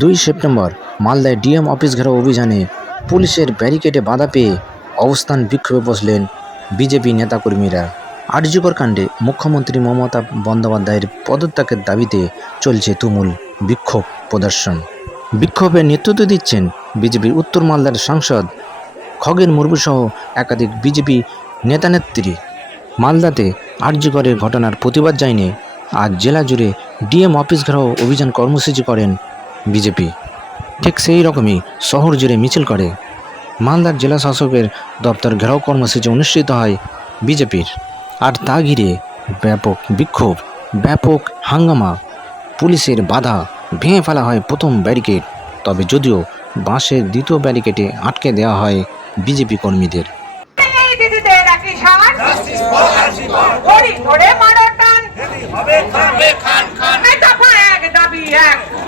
দুই সেপ্টেম্বর মালদায় DM office ঘেরাও অভিযানে পুলিশের ব্যারিকেডে বাধা পেয়ে অবস্থান বিক্ষোভে বসলেন বিজেপি নেতাকর্মীরা। আর্যকর কাণ্ডে মুখ্যমন্ত্রী মমতা বন্দ্যোপাধ্যায়ের পদত্যাগের দাবিতে চলছে তুমুল বিক্ষোভ প্রদর্শন। বিক্ষোভে নেতৃত্ব দিচ্ছেন বিজেপির উত্তর মালদার সাংসদ খগেন মুর্মু সহ একাধিক বিজেপি নেতানেত্রী। মালদাতে আর্যকরের ঘটনার প্রতিবাদ জানিয়ে আজ জেলা জুড়ে ডিএম অফিস ঘেরাও অভিযান কর্মসূচি করেন বিজেপি। ঠিক সেই রকমই শহর জুড়ে মিছিল করে। মালদার জেলা শাসকের দপ্তর ঘেরাও কর্মসূচি অনুষ্ঠিত হয় বিজেপির। আর তা ঘিরে ব্যাপক বিক্ষোভ ব্যাপক হাঙ্গামা। পুলিশের বাধা ভেঙে ফেলা হয় প্রথম ব্যারিকেড। তবে যদিও বাঁশের দ্বিতীয় ব্যারিকেডে আটকে দেওয়া হয় বিজেপি কর্মীদের। এক দাবি এক।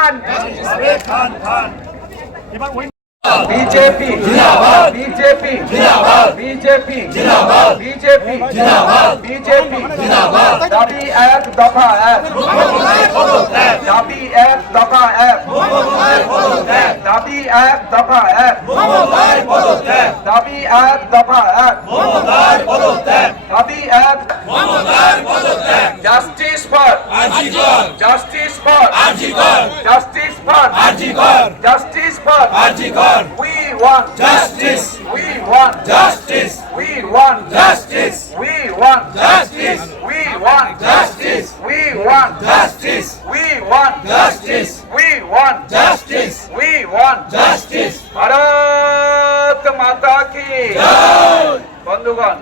খান খান খান এবার ওই बीजेपी जिंदाबाद बीजेपी जिंदाबाद बीजेपी जिंदाबाद बीजेपी जिंदाबाद बीजेपी जिंदाबाद দাবি এক দফা এক দাবি এক দফা এক দাবি এক দফা এক মমতার পদত্যাগ দাবি এক দফা এক মমতার পদত্যাগ দাবি এক মমতার পদত্যাগ justice for Azikar justice for Azikar justice for Azikar justice for Azikar we want justice we want justice we want justice we want justice we want justice we want justice we want justice want Justice. We want Justice. Bharat মাতা কি বন্ধুগণ